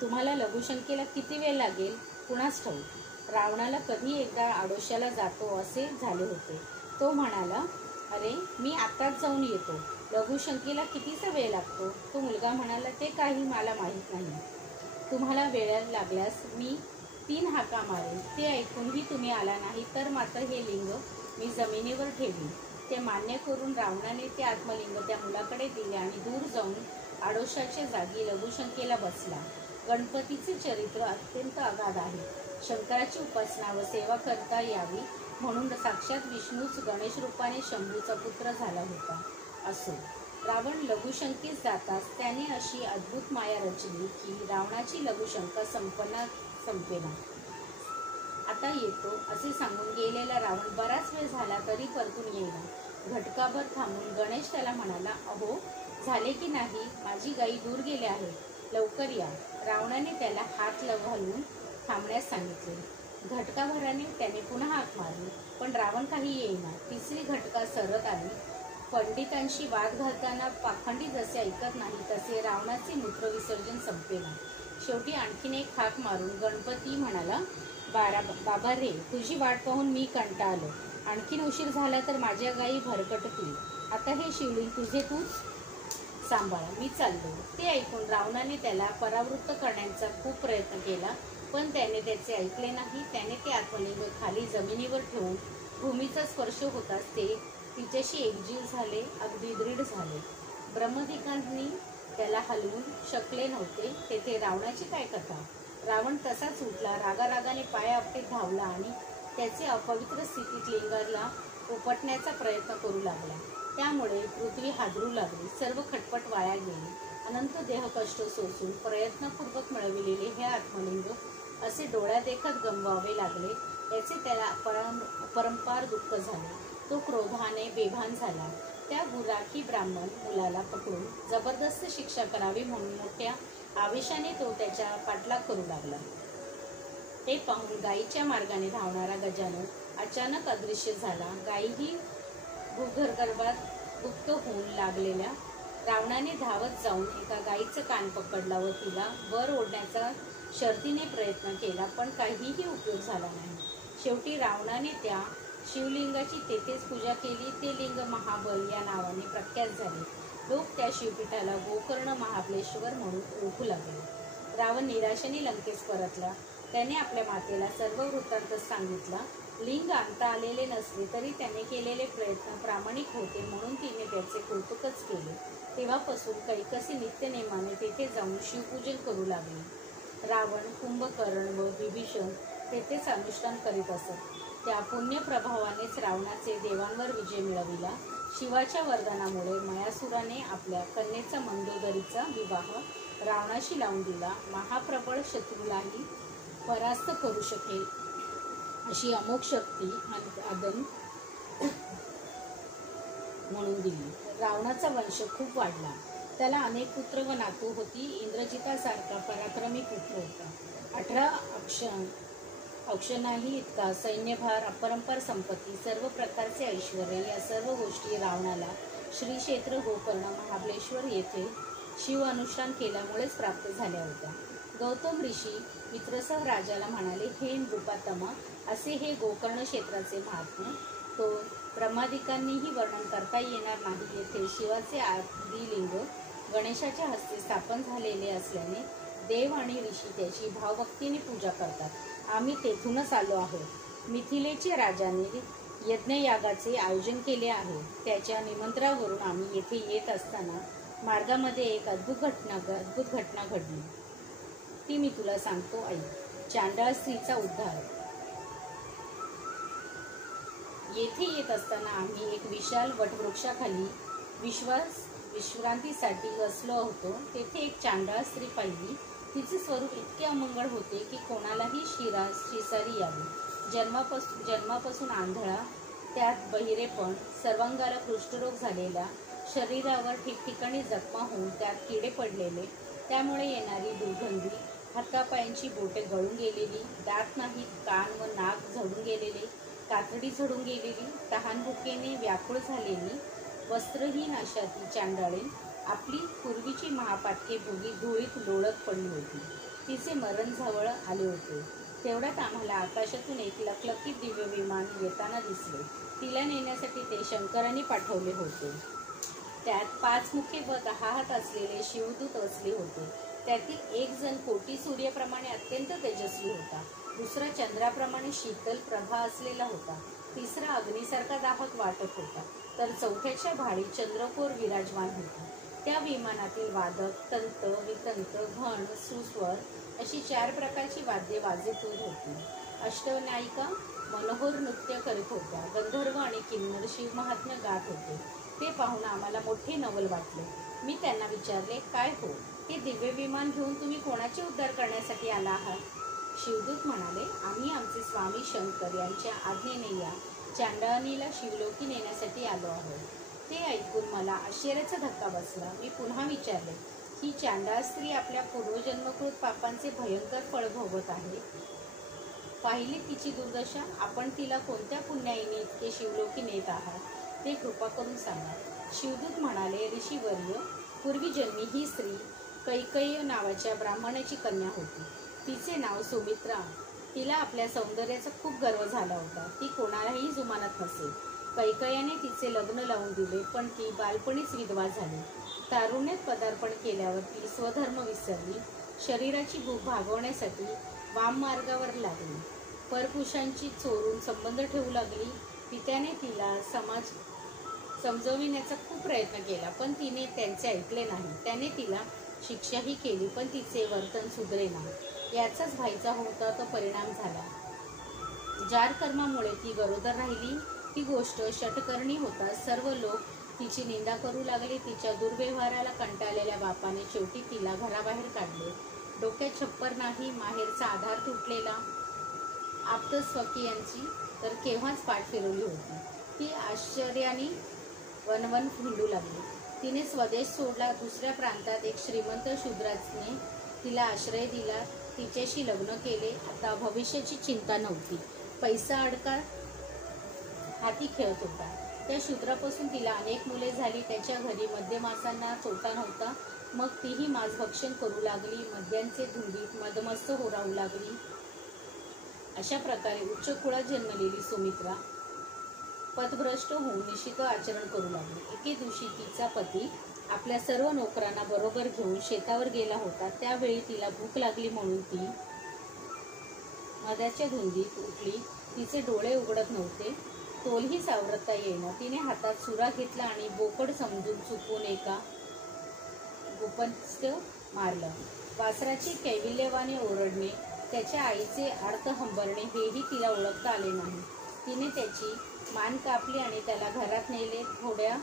तुम्हाला लघुशंकेला किती वेळ लागेल कुणास ठाऊक. रावणाला कधी एकदा आडोश्याला जातो असे झाले होते. तो म्हणाला, अरे, मी आत्ताच जाऊन येतो. लघुशंकेला कितीचा वेळ लागतो? तो मुलगा म्हणाला, ते काही मला माहीत नाही. तुम्हाला वेळ लागल्यास मी 3 हाका मारेन. ते ऐकूनही तुम्ही आला नाही तर मात्र हे लिंग मी जमिनीवर ठेवीन. ते मान्य करून रावणाने ते आत्मलिंग त्या मुलाकडे दिले आणि दूर जाऊन आडोशाच्या जागी लघुशंकेला बसला. गणपतीचे चरित्र अत्यंत अगाध आहे. शंकराची उपासना व सेवा करता यावी म्हणून साक्षात विष्णूच गणेश रूपाने शंभूचा पुत्र झाला होता. असो, रावण लघुशंकेस जाताच त्याने अशी अद्भुत माया रचली की रावणाची लघुशंका संपेना. आता येतो असे सांगून गेलेला रावण बराच वेळ झाला तरी परतून येईना. घटकाभर थांबून गणेश त्याला म्हणाला, अहो, झाले की नाही? माझी गाई दूर गेले आहे, लवकर या. रावणाने त्याला हात घालून थांबण्यास सांगितले. घटकाभराने त्याने पुन्हा हाक मारली, पण रावण काही येईना. तिसरी घटका सरत आली. पंडितांशी वाद घालताना पाखंडी जसे ऐकत नाही तसे रावणाचे मूत्रविसर्जन संपेना. शेवटी आणखीन एक हाक मारून गणपती म्हणाला, बाबा रे, तुझी वाट पाहून मी कंटाळलो. आणखीन उशीर झाला तर माझ्या गायी भरकटतील. आता हे शिवलिंग तुझे तूच सांभाळा, मी चाललो. ते ऐकून रावणाने त्याला परावृत्त करण्याचा खूप प्रयत्न केला, पण त्याने त्याचे ऐकले नाही. त्याने ते आत्मलिंग खाली जमिनीवर ठेवून भूमीचा स्पर्श होताच ते तिच्याशी एकजीव झाले, अगदी दृढ झाले. ब्रह्मदिकांनी त्याला हलवून शकले नव्हते. तेथे रावणाची काय कथा? रावण तसाच उठला, रागारागाने पाय आपटे धावला आणि त्याचे अपवित्र स्थितीत लिंगाला उपटण्याचा प्रयत्न करू लागला. त्यामुळे पृथ्वी हादरू लागली. सर्व खटपट वाया गेली. अनंत देहकष्ट सोसून प्रयत्नपूर्वक मिळविलेले हे आत्मलिंग असे डोळ्यादेखत गमवावे लागले याचे त्याला अपरंपार दुःख झाले. तो क्रोधाने बेभान झाला. त्या गुराखी ब्राह्मण मुलाला पकडून जबरदस्त शिक्षा करावी म्हणून मोठ्या आवेशाने तो त्याच्या पाठलाग करू लागला. ते पाहून गायीच्या मार्गाने धावणारा गजानन अचानक अदृश्य झाला. गायीही भूगर्भात गुप्त होऊन लागलेल्या रावणाने धावत जाऊन एका गायीचं कान पकडला व तिला वर ओढण्याचा शर्तीने प्रयत्न केला, पण काहीही उपयोग झाला नाही. शेवटी रावणाने त्या शिवलिंगाची तेथेच पूजा केली. ते लिंग महाबल या नावाने प्रख्यात झाले. लोक त्या शिवपीठाला गोकर्ण महाबलेश्वर म्हणून ओळखू लागले. रावण निराशेने लंकेस परतला. त्याने आपल्या मातेला सर्व वृत्तांत सांगितला. लिंग आणता आलेले नसले तरी त्याने केलेले प्रयत्न प्रामाणिक होते म्हणून तिने त्याचे कौतुकच केले. तेव्हापासून कैकसी नित्यनेमाने तेथे जाऊन शिवपूजन करू लागले. रावण, कुंभकर्ण व विभीषण तेथेच अनुष्ठान करीत असत. त्या पुण्य प्रभावानेच रावणाचे देवांवर विजय मिळविला. शिवाच्या वरदानामुळे मयासुराने आपल्या कन्येचा मंदोदरीचा विवाह रावणाशी लावून दिला. महाप्रबळ शत्रूलाही परास्त करू शकेल अशी अमोघ शक्ती आदन म्हणून दिली. रावणाचा वंश खूप वाढला. त्याला अनेक पुत्र व नातू होती. इंद्रजितासारखा पराक्रमी पुत्र होता. 18 औक्षणाही इतका सैन्यभार, अपरंपार संपत्ती, सर्व प्रकारचे ऐश्वर या सर्व गोष्टी रावणाला श्री क्षेत्र गोकर्ण महाबलेश्वर येथे शिव अनुष्ठान केल्यामुळेच प्राप्त झाल्या होत्या. गौतम ऋषी मित्रसह राजाला म्हणाले, हे नृपातमा, असे हे गोकर्ण क्षेत्राचे महात्म्य तो ब्रह्मादिकांनीही वर्णन करता येणार नाही. येथे शिवाचे आदिलिंग गणेशाच्या हस्ते स्थापन झालेले असल्याने देव आणि ऋषी त्याची भावभक्तीने पूजा करतात. आम्ही तेथूनच आलो आहोत. मिथिलेच्या राजाने यज्ञयागाचे आयोजन केले आहे. त्याच्या निमंत्रणावरून आम्ही येथे येत असताना मार्गामध्ये एक अद्भुत घटना घडली. ती मी तुला सांगतो, ऐक. चांडाळ स्त्रीचा उद्धार. येथे येत असताना आम्ही एक विशाल वटवृक्षाखाली विश्रांतीसाठी बसलो होतो. तेथे एक चांडाळ स्त्री पाहिली. तिचे स्वरूप इतके अमंगळ होते की कोणालाही शिसारी यावी. जन्मापासून आंधळा, त्यात बहिरेपण, सर्वांगाला कुष्ठरोग झालेला, शरीरावर ठिकठिकाणी जखमा होऊन त्यात किडे पडलेले, त्यामुळे येणारी दुर्गंधी, हातापायांची बोटे गळून गेलेली, दात नाहीत, कान व नाक झडून गेलेले, कातडी झडून गेलेली, तहानभुकेने व्याकुळ झालेली, वस्त्रहीन अशा ती चांडाळी आपली पूर्वीची महापातके भोगी धुळीत लोळत पडली होती. तिचे मरण जवळ आले होते. तेवढ्यात आम्हाला आकाशातून एक लखलखीत दिव्य विमान येताना दिसले. तिला नेण्यासाठी ते शंकराने पाठवले होते. त्यात 5 मुखे व 10 हात असलेले शिवदूत बसले होते. त्यातील एक जण कोटी सूर्याप्रमाणे अत्यंत तेजस्वी होता, दुसरा चंद्राप्रमाणे शीतल प्रभा असलेला होता, तिसरा अग्नीसारखा दाहक वाटत होता, तर चौथ्याच्या भाडी चंद्रकोर विराजमान होता. त्या विमानातील वादक, तंत, वितंत, घण, सुस्वर अशी 4 प्रकारची वाद्ये वाजत होती. अष्टनायिका मनोहर नृत्य करत होत्या. गंधर्व आणि किन्नर शिवमहात्म्य गात होते. ते पाहून आम्हाला मोठे नवल वाटले. मी त्यांना विचारले, काय हो, हे दिव्य विमान घेऊन तुम्ही कोणाचे उद्धार करण्यासाठी आला आहात? शिवदूत म्हणाले, आम्ही आमचे स्वामी शंकर यांच्या आज्ञेने या चांडाळणीला शिवलोकी नेण्यासाठी आलो आहोत. ते ऐकून मला आश्चर्याचा धक्का बसला. मी पुन्हा विचारले, ही चांडाळ स्त्री आपल्या पूर्वजन्मकृत पापांचे भयंकर फळ भोगत आहे. पाहिली तिची दुर्दशा. आपण तिला कोणत्या पुण्याईने इतके शिवलोकी नेत आहात, ते कृपा करून सांगा. शिवदूत म्हणाले, ऋषीवर्य, पूर्वीजन्मी ही स्त्री कैकेयी नावाच्या ब्राह्मणाची कन्या होती. तिचे नाव सुमित्रा. तिला आपल्या सौंदर्याचा खूप गर्व झाला होता. ती कोणालाही जुमानत नसे. कैकेयीने तिचे लग्न लावून दिले, पण ती बालपणीच विधवा झाली. तारुण्यात पदार्पण केल्यावर ती स्वधर्म विसरली. शरीराची भूक भागवण्यासाठी वाम मार्गावर लागली. परपुरुषांची चोरून संबंध ठेवू लागली. पित्याने तिला समजविण्याचा खूप प्रयत्न केला, पण तिने त्यांचे ऐकले नाही. त्याने तिला शिक्षाही केली, पण तिचे वर्तन सुधरेना. याचाच भाईचा होता तो परिणाम झाला. जार कर्मामुळे ती गरोदर राहिली. ती गोष्ट षटकर्णी होता. सर्व लोक तिची निंदा करू लागले. तिच्या दुर्व्यवहाराला कंटाळलेल्या बापाने शेवटी तिला घराबाहेर काढले. डोक्यात छप्पर नाही, माहेरचा आधार तुटलेला. आप्तस्वकीयांची तर केव्हाच पाठ फिरवली होती. ती आश्चर्याने वनवन हिंडू लागली. तिने स्वदेश सोडला. दुसऱ्या प्रांतात एक श्रीमंत शूद्राने तिला आश्रय दिला. तिच्याशी लग्न केले. आता भविष्याची चिंता नव्हती. पैसा अडका हाती खेळत होता. त्या शूद्रापासून तिला अनेक मुले झाली. त्याच्या घरी मद्यमासांना तोटा नव्हता. मग तीही मांसभक्षण करू लागली. मद्यांचे धुंदीत मदमस्त होरावू लागली. अशा प्रकारे उच्च कुळात जन्मलेली सुमित्रा पथभ्रष्ट होऊन निशित आचरण करू लागली. एके दिवशी तिचा पती आपल्या सर्व नोकरांना बरोबर घेऊन शेतावर गेला होता. त्यावेळी तिला भूक लागली म्हणून ती मद्याच्या धुंदीत उठली. तिचे डोळे उघडत नव्हते. तोलही सावरता येईना. तिने हातात सुरा घेतला आणि बोकड समजून चुकून एका गोपंस्य मारलं. वासराची कैविल्यवाने ओरडणे, त्याच्या आईचे आर्त हंबरणे हेही तिला ओळखता आले नाही. तिने त्याची मान कापली आणि त्याला घरात नेले. थोड्या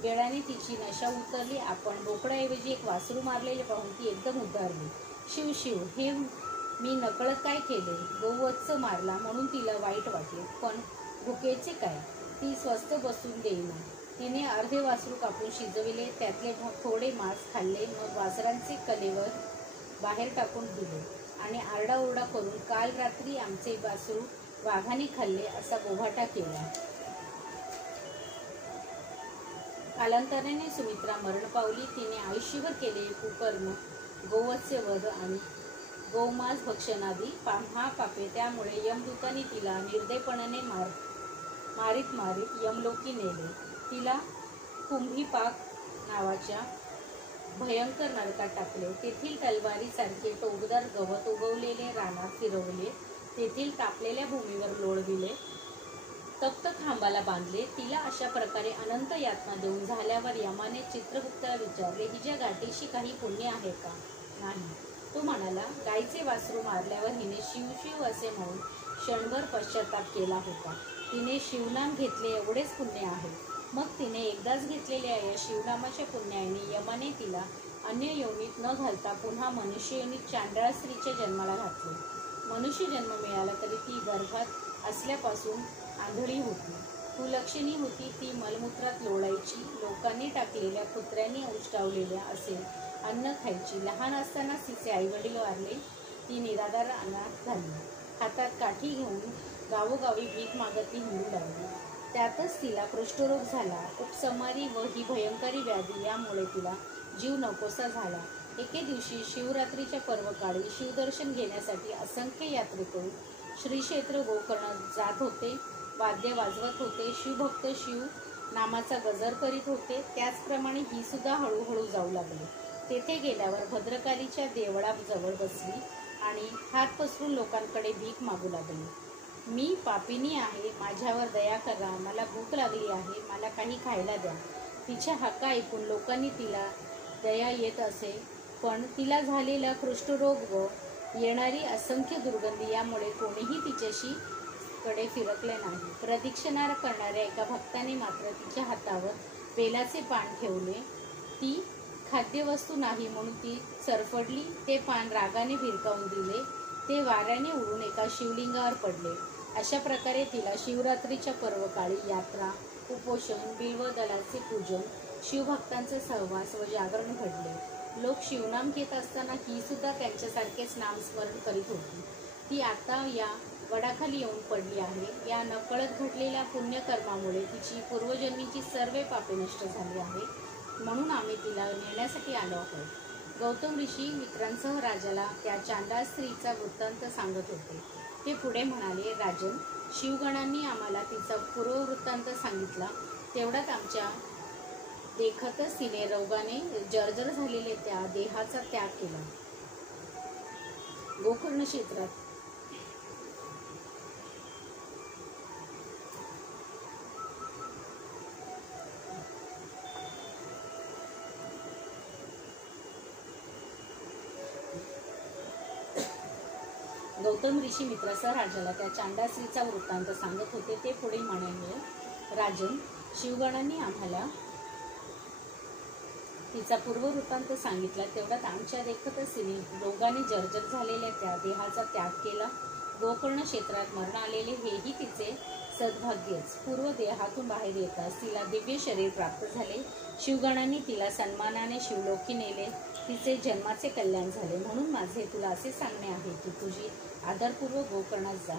वेळाने तिची नशा उतरली. आपण बोकडाऐवजी एक वासरू मारलेले पाहून ती एकदम उद्गारली, शिव शिव, हे मी नकळत काय केले? गोवत्स मारला म्हणून तिला वाईट वाटले, पण भुकेचे काय? ती स्वस्थ बसून देईना. तिने अर्धे वासरू कापून शिजविले. त्यातले थोडे मांस खाल्ले. मग वासरांचे कलेवर बाहेर टाकून दिले आणि आरडाओरडा करून, काल रात्री आमचे वासरू वाघाने खाल्ले असा बोभाटा केला. कालांतराने सुमित्रा मरण पावली. तिने आयुष्यभर केलेले कुकर्म, गोवत्स्य वध आणि गोमांस भक्षणादी महापापे, त्यामुळे यमदूतांनी तिला निर्दयपणाने मारीत यमलोकी नेले. तिला कुंभीपाक नावाच्या भयंकर नरकात टाकले. तेथील तलवारीसारखे टोकदार गवत उगवलेले रानात फिरवले. तेथील तापलेल्या भूमीवर लोळविले. तप्त खांबाला बांधले. तिला अशा प्रकारे अनंत यातना देऊन झाल्यावर यमाने चित्रगुप्ताला विचारले, हिच्या गाठीशी काही पुण्य आहे का? नाही. तो म्हणाला, गायीचे वासरू मारल्यावर हिने शिवशिव असे म्हणून क्षणभर पश्चाताप केला होता. तिने शिवनाम घेतले एवढेच पुण्य आहे. मग तिने एकदाच घेतलेल्या या शिवनामाच्या पुण्याने यमाने तिला अन्य योनीत न घालता पुन्हा मनुष्य योनीत चांडाळ स्त्रीच्या जन्माला घातले. मनुष्य जन्म मिळाला तरी ती गर्भात असल्यापासून आंधळी होती. कुलक्षणी होती. ती मलमूत्रात लोळायची. लोकांनी टाकलेल्या, कुत्र्यांनी उष्टावलेल्या असे अन्न खायची. लहान असतानाच तिचे आईवडील वारले. ती निराधार अनाथ झाली. हातात काठी घेऊन गावोगावी भीक मागत ती हिंडू लागली. त्यातच तिला कुष्ठरोग झाला. उपसमारी व ही भयंकरी व्याधी यामुळे तिला जीव नकोसा झाला. एके दिवशी शिवरात्रीच्या पर्वकाळी शिवदर्शन घेण्यासाठी असंख्य यात्रेकरू श्री क्षेत्र गोकर्ण जात होते. वाद्य वाजवत होते. शिवभक्त शिव नामाचा गजर करीत होते. त्याचप्रमाणे ही सुद्धा हळूहळू जाऊ लागली. तेथे गेल्यावर भद्रकालीच्या देवळाजवळ बसली आणि हात पसरून लोकांकडे भीक मागू लागली. मी पापिनी आहे, माझ्यावर दया करा, मला भूक लागली आहे, मला काही खायला द्या. तिच्या हाका ऐकून लोकांनी तिला दया येत असे, पण तिला झालेला कुष्ठरोग व येणारी असंख्य दुर्गंधी यामुळे कोणीही तिच्याशी कडे फिरकले नाही. प्रदक्षिणा करणाऱ्या एका भक्ताने मात्र तिच्या हातावर बेलाचे पान ठेवले. ती खाद्यवस्तू नाही म्हणून ती सरफडली. ते पान रागाने भिरकावून दिले. ते वाऱ्याने उडून एका शिवलिंगावर पडले. अशा प्रकारे तिला शिवरात्रीच्या पर्वकाळी यात्रा, उपोषण, बिल्वदलाचे पूजन, शिवभक्तांचे सहवास व जागरण घडले. लोक शिवनाम घेत असताना ही सुद्धा त्यांच्यासारखेच नामस्मरण करीत होती. ती आता या वडाखाली येऊन पडली आहे. या नकळत घडलेल्या पुण्यकर्मामुळे तिची पूर्वजन्मीची सर्व पापे नष्ट झाली आहे, म्हणून आम्ही तिला नेण्यासाठी आलो आहोत. गौतम ऋषी मित्रांसह राजाला त्या चांडाळ स्त्रीचा वृत्तांत सांगत होते. ते पुढे म्हणाले, राजन, शिवगणांनी आम्हाला तिचा पूर्ववृत्तांत सांगितला. तेवढ्यात आमच्या देखतच तिने रोगाने जर्जर झालेले त्या देहाचा त्याग केला. गोकर्ण क्षेत्रात गौतम ऋषी मित्रासह राजाला त्या चांडाळ स्त्रीचा वृत्तांत सांगत होते. ते पुढे म्हणाले, राजन, शिवगणांनी आम्हाला तिचा पूर्ववृत्तांत सांगितला. तेवढ्यात आमच्या देखतच तिने रोगाने जर्जर झालेल्या त्या देहाचा त्याग केला. गोकर्ण क्षेत्रात मरण आलेले हेही तिचे सद्भाग्यच. पूर्व देहातून बाहेर येताच तिला दिव्य शरीर प्राप्त झाले. शिवगणांनी तिला सन्मानाने शिवलोकी नेले. तिचे जन्माचे कल्याण झाले. म्हणून माझे तुला असे सांगणे आहे की तुझी आदरपूर्वक गोकर्णात जा.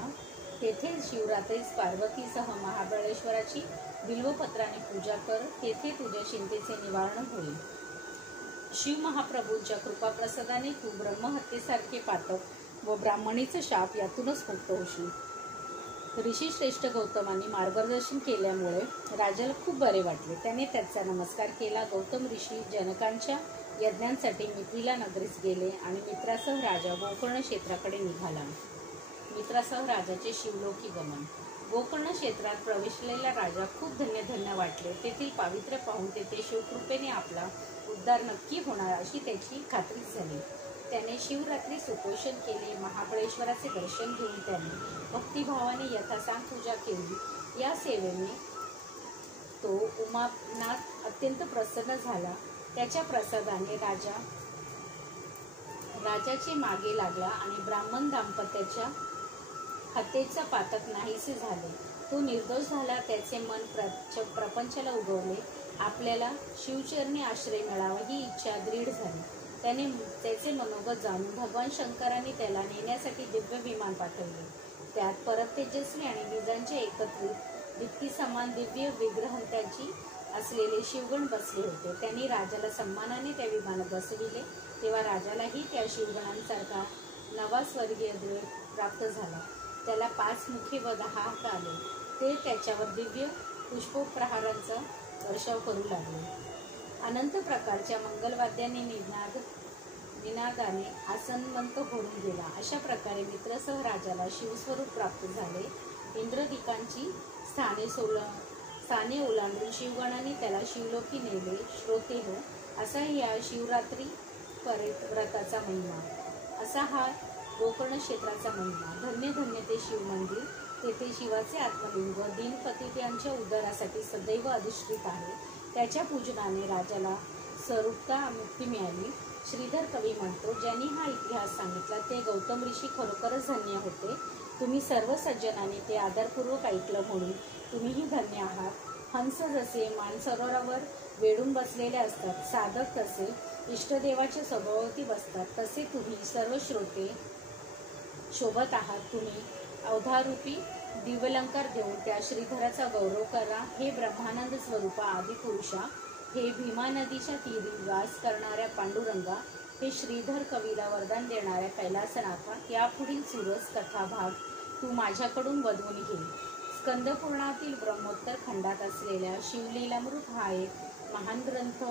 तेथे शिवरात्रीस पार्वतीसह महाबळेश्वराची बिल्वपत्राने पूजा कर. तेथे तुझ्या चिंतेचे निवारण होईल. शिव महाप्रभूंच्या कृपाप्रसादाने तू ब्रह्महत्येसारखे पातक व ब्राह्मणीचा शाप यातूनच मुक्त होशील. ऋषीश्रेष्ठ गौतमांनी मार्गदर्शन केल्यामुळे राजाला खूप बरे वाटले. त्याने त्याचा नमस्कार केला. गौतम ऋषी जनकांच्या यज्ञांसाठी मिथिला नगरीस गेले आणि मित्रासह राजा गोकर्ण क्षेत्राकडे निघाला. मित्रासह राजाचे शिवलोकी गमन. गोकर्ण क्षेत्रात प्रवेशलेला राजा खूप धन्य वाटले. तेथील पावित्र्य पाहून तेथे शिवकृपेने आपला उद्धार नक्की होणार अशी त्याची खात्री झाली. त्याने शिवरात्री उपोषण केले. महाबळेश्वराचे दर्शन घेऊन त्याने भक्तिभावाने यथासांग पूजा केली. या सेवेने तो उमानाथ अत्यंत प्रसन्न झाला. त्याच्या प्रसादाने राजाचे मागे लागला आणि ब्राह्मण दाम्पत्याच्या हत्येचा पातक नाहीसे झाले. तो निर्दोष झाला. त्याचे मन प्रपंचाला उगवले. आपल्याला शिवचरणी आश्रय मिळावा ही इच्छा दृढ झाली. त्याने त्याचे मनोगत जाणून भगवान शंकरांनी त्याला नेण्यासाठी दिव्य विमान पाठवले. त्यात परत तेजस्वी आणि विजांचे एकत्रित दीप्ती समान दिव्य विग्रहांची असलेले शिवगण बसले होते. त्यांनी राजाला सन्मानाने त्या विमानात बसविले. तेव्हा राजालाही त्या शिवगणांसारखा नवा स्वर्गीय देह प्राप्त झाला. त्याला 5 मुखे व 10 हात आले. ते त्याच्यावर दिव्य पुष्पोपहारांचा वर्षाव करू लागले. अनंत प्रकारच्या मंगलवाद्यांनी निनादाने आसनमंत होऊन गेला. अशा प्रकारे मित्रसह राजाला शिवस्वरूप प्राप्त झाले. इंद्रदिकांची स्थाने ओलांडून शिवगणांनी त्याला शिवलोकी नेले. श्रोते हो, असा या शिवरात्री व्रताचा महिमा. असा हा गोकर्ण क्षेत्राचा महिमा. धन्य ते शिवमंदिर. तेथे शिवाचे आत्मलिंग दीनपतितांच्या उद्धारासाठी सदैव अधिष्ठित आहे. त्याच्या पूजनाने राजाला स्वरूपता मुक्ती मिळाली. श्रीधर कवी म्हणतो, ज्यांनी हा इतिहास सांगितला ते गौतम ऋषी खरोखरच धन्य होते. तुम्ही सर्व सज्जनांनी ते आदरपूर्वक ऐकलं म्हणून तुम्हीही धन्य आहात. हंस जसे मानसरोवरावर वेढून बसलेले असतात, साधक तसे इष्टदेवाच्या सभोवती बसतात, तसे तुम्ही सर्व श्रोते शोभत आहात. तुम्ही अवधारूपी दिव्यलंकार देऊन त्या श्रीधराचा गौरव करा. हे ब्रह्मानंद स्वरूपा आदिपुरुषा, हे भीमा नदीच्या तीरी वास करणाऱ्या पांडुरंगा, हे श्रीधर कवीला वरदान देणाऱ्या कैलासनाथा, यापुढील सुरस कथा भाग तू माझ्याकडून वधवून घे. स्कंदपुराणातील ब्रह्मोत्तर खंडात असलेल्या शिवलीलामृत हा एक महान ग्रंथ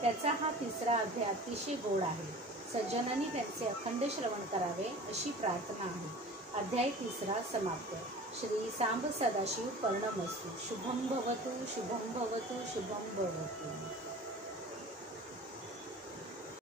त्याचा हा तिसरा अध्याय अतिशय गोड आहे. सज्जनांनी त्यांचे अखंड श्रवण करावे अशी प्रार्थना आहे. अध्याय तिसरा समाप्त. श्री सांब सदाशिव कर्णमस्तु. शुभम भवतु, शुभम भवतु, शुभम भवतु.